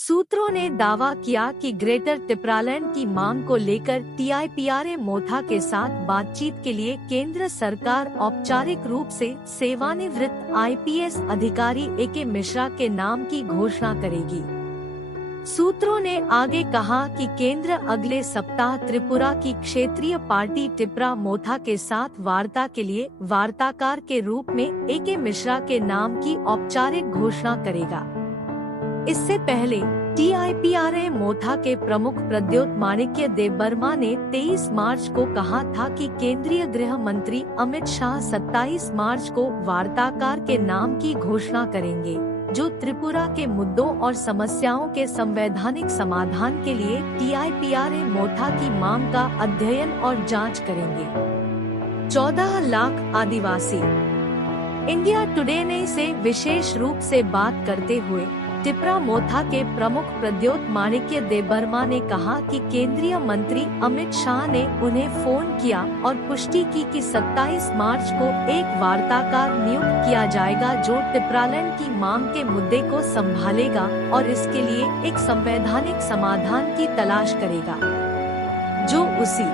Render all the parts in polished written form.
सूत्रों ने दावा किया कि ग्रेटर टिपरालैंड की मांग को लेकर टीआईपीआरए मोथा के साथ बातचीत के लिए केंद्र सरकार औपचारिक रूप से सेवानिवृत्त आईपीएस अधिकारी एके मिश्रा के नाम की घोषणा करेगी। सूत्रों ने आगे कहा कि केंद्र अगले सप्ताह त्रिपुरा की क्षेत्रीय पार्टी टिपरा मोथा के साथ वार्ता के लिए वार्ताकार के रूप में एके मिश्रा के नाम की औपचारिक घोषणा करेगा। इससे पहले टीआईपीआरए मोथा के प्रमुख प्रद्योत माणिक्य देबबर्मा ने 23 मार्च को कहा था कि केंद्रीय गृह मंत्री अमित शाह 27 मार्च को वार्ताकार के नाम की घोषणा करेंगे, जो त्रिपुरा के मुद्दों और समस्याओं के संवैधानिक समाधान के लिए टीआईपीआरए मोथा की मांग का अध्ययन और जांच करेंगे। 14 लाख आदिवासी। इंडिया टुडे ने से विशेष रूप से बात करते हुए टिपरा मोथा के प्रमुख प्रद्योत माणिक्य देबबर्मा ने कहा कि केंद्रीय मंत्री अमित शाह ने उन्हें फोन किया और पुष्टि की कि 27 मार्च को एक वार्ताकार नियुक्त किया जाएगा जो टिपरालैंड की मांग के मुद्दे को संभालेगा और इसके लिए एक संवैधानिक समाधान की तलाश करेगा, जो उसी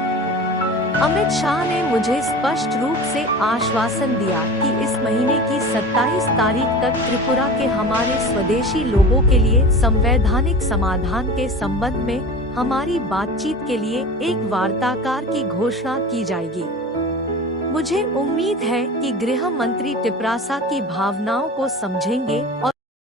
अमित शाह ने मुझे स्पष्ट रूप से आश्वासन दिया कि इस महीने की 27 तारीख तक त्रिपुरा के हमारे स्वदेशी लोगों के लिए संवैधानिक समाधान के संबंध में हमारी बातचीत के लिए एक वार्ताकार की घोषणा की जाएगी। मुझे उम्मीद है कि गृह मंत्री टिपरासा की भावनाओं को समझेंगे और